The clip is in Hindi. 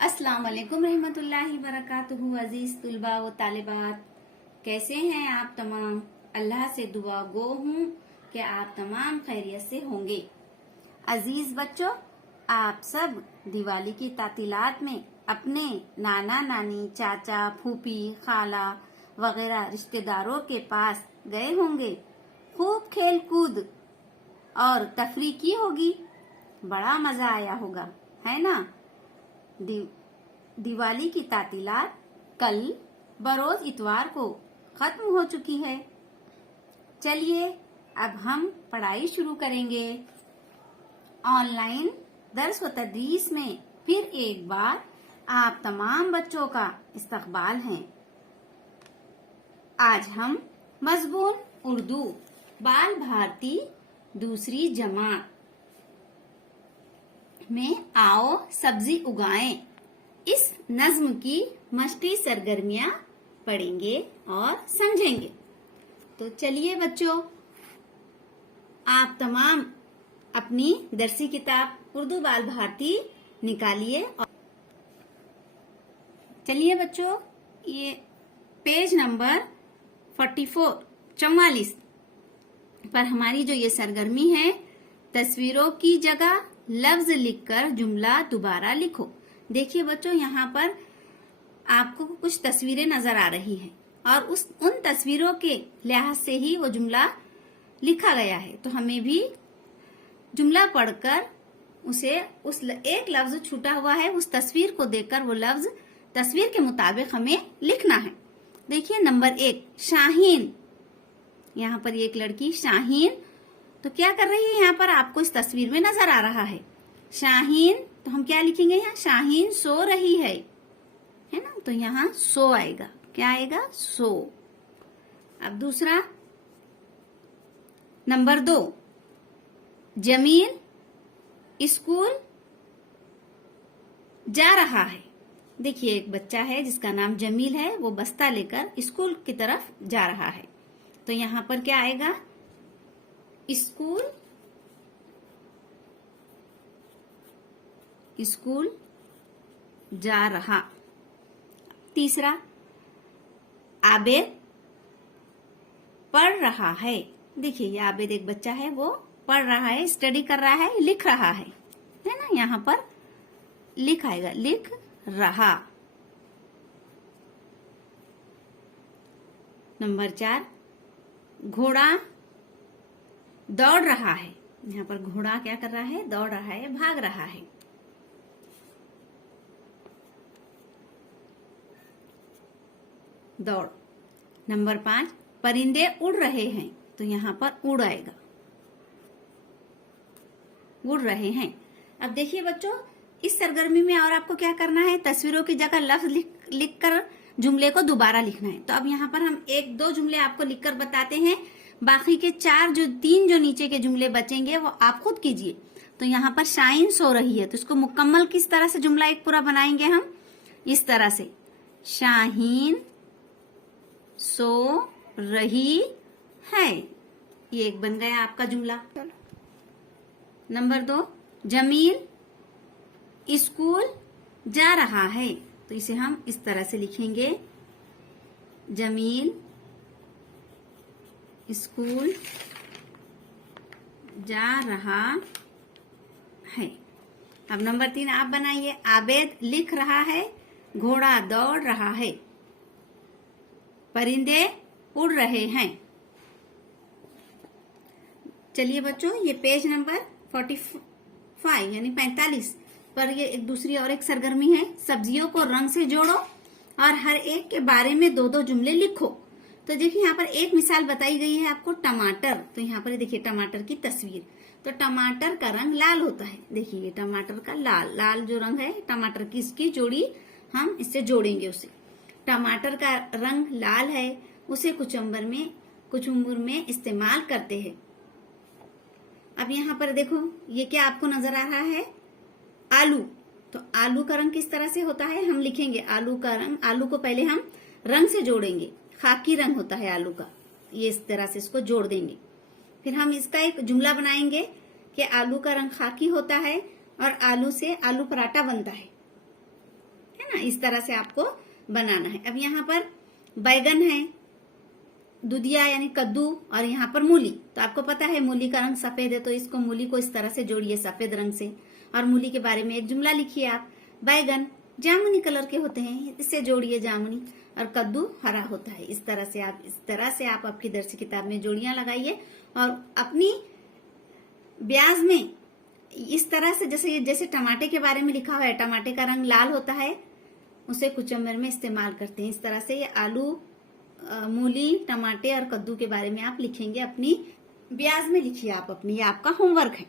अस्सलाम वालेकुम रहमतुल्लाहि बरकातुहू। अजीज तुलबा व तालिबात, कैसे हैं आप तमाम। अल्लाह से दुआ गो हूँ कि आप तमाम खैरियत से होंगे। अजीज बच्चों, आप सब दिवाली की तातीलात में अपने नाना नानी, चाचा, फूफी, खाला वगैरह रिश्तेदारों के पास गए होंगे। खूब खेल कूद और तफरी की होगी, बड़ा मजा आया होगा, है ना। दिवाली की तातीलात कल बरोज इतवार को खत्म हो चुकी है। चलिए अब हम पढ़ाई शुरू करेंगे। ऑनलाइन दर्स व तदरीस में फिर एक बार आप तमाम बच्चों का इस्तकबाल है। आज हम मज़मून उर्दू बाल भारती दूसरी जमात में आओ सब्जी उगाएं, इस नज्म की मस्ती सरगर्मियां पढ़ेंगे और समझेंगे। तो चलिए बच्चों, आप तमाम अपनी दरसी किताब उर्दू बाल भारती निकालिए। चलिए बच्चों, ये पेज नंबर 44 पर हमारी जो ये सरगर्मी है, तस्वीरों की जगह लफ्ज लिखकर जुमला दोबारा लिखो। देखिए बच्चों, यहाँ पर आपको कुछ तस्वीरें नजर आ रही हैं और उन तस्वीरों के लिहाज से ही वो जुमला लिखा गया है। तो हमें भी जुमला पढ़कर उस एक लफ्ज छूटा हुआ है, उस तस्वीर को देखकर वो लफ्ज तस्वीर के मुताबिक हमें लिखना है। देखिए नंबर 1, शाहीन। यहाँ पर एक लड़की शाहीन तो क्या कर रही है, यहाँ पर आपको इस तस्वीर में नजर आ रहा है शाहीन। तो हम क्या लिखेंगे यहाँ, शाहीन सो रही है ना। तो यहाँ सो आएगा, क्या आएगा, सो। अब दूसरा नंबर 2, जमील स्कूल जा रहा है। देखिए एक बच्चा है जिसका नाम जमील है, वो बस्ता लेकर स्कूल की तरफ जा रहा है। तो यहाँ पर क्या आएगा, स्कूल जा रहा। तीसरा, आबिद पढ़ रहा है। देखिए ये आबिद एक बच्चा है, वो पढ़ रहा है, स्टडी कर रहा है, लिख रहा है ना। यहाँ पर लिख आएगा, लिख रहा। नंबर 4, घोड़ा दौड़ रहा है। यहाँ पर घोड़ा क्या कर रहा है, दौड़ रहा है, भाग रहा है। दौड़। नंबर 5, परिंदे उड़ रहे हैं। तो यहाँ पर उड़ आएगा, उड़ रहे हैं। अब देखिए बच्चों, इस सरगर्मी में और आपको क्या करना है, तस्वीरों की जगह लफ्ज लिखकर जुमले को दोबारा लिखना है। तो अब यहाँ पर हम 1-2 जुमले आपको लिखकर बताते हैं, बाकी के 3 जो नीचे के जुमले बचेंगे वो आप खुद कीजिए। तो यहाँ पर शाहीन सो रही है, तो इसको मुकम्मल किस तरह से जुमला एक पूरा बनाएंगे हम, इस तरह से, शाहीन सो रही है। ये एक बन गया आपका जुमला। नंबर 2, जमील स्कूल जा रहा है। तो इसे हम इस तरह से लिखेंगे, जमील स्कूल जा रहा है। अब नंबर 3 आप बनाइए, आबिद लिख रहा है, घोड़ा दौड़ रहा है, परिंदे उड़ रहे हैं। चलिए बच्चों, ये पेज नंबर 45 यानी 45 पर ये एक दूसरी और एक सरगर्मी है, सब्जियों को रंग से जोड़ो और हर एक के बारे में 2-2 जुमले लिखो। तो देखिए यहाँ पर एक मिसाल बताई गई है आपको, टमाटर। तो यहाँ पर देखिए टमाटर की तस्वीर। तो टमाटर का रंग लाल होता है। देखिए ये टमाटर का लाल जो रंग है, टमाटर की इसकी जोड़ी हम इससे जोड़ेंगे उसे। टमाटर का रंग लाल है, उसे कुचुम्बर में इस्तेमाल करते हैं। अब यहाँ पर देखो, ये क्या आपको नजर आ रहा है, आलू। तो आलू का रंग किस तरह से होता है, हम लिखेंगे आलू का रंग। आलू को पहले हम रंग से जोड़ेंगे, खाकी रंग होता है आलू का, ये इस तरह से इसको जोड़ देंगे। फिर हम इसका एक जुमला बनाएंगे कि आलू का रंग खाकी होता है और आलू से आलू पराठा बनता है। ना, इस तरह से आपको बनाना है। अब यहाँ पर बैगन है, दुधिया यानी कद्दू, और यहाँ पर मूली। तो आपको पता है मूली का रंग सफेद है, तो इसको मूली को इस तरह से जोड़िए सफेद रंग से, और मूली के बारे में एक जुमला लिखिए आप। बैगन जामुनी कलर के होते हैं, इससे जोड़िए जामुनी, और कद्दू हरा होता है। इस तरह से आप आपकी दर्सी किताब में जोड़ियां लगाइए और अपनी ब्याज में इस तरह से, जैसे टमाटे के बारे में लिखा हुआ है, टमाटे का रंग लाल होता है, उसे कुचम्बर में इस्तेमाल करते हैं। इस तरह से ये आलू, मूली, टमाटे और कद्दू के बारे में आप लिखेंगे, अपनी ब्याज में लिखिए आप अपनी, ये आपका होमवर्क है।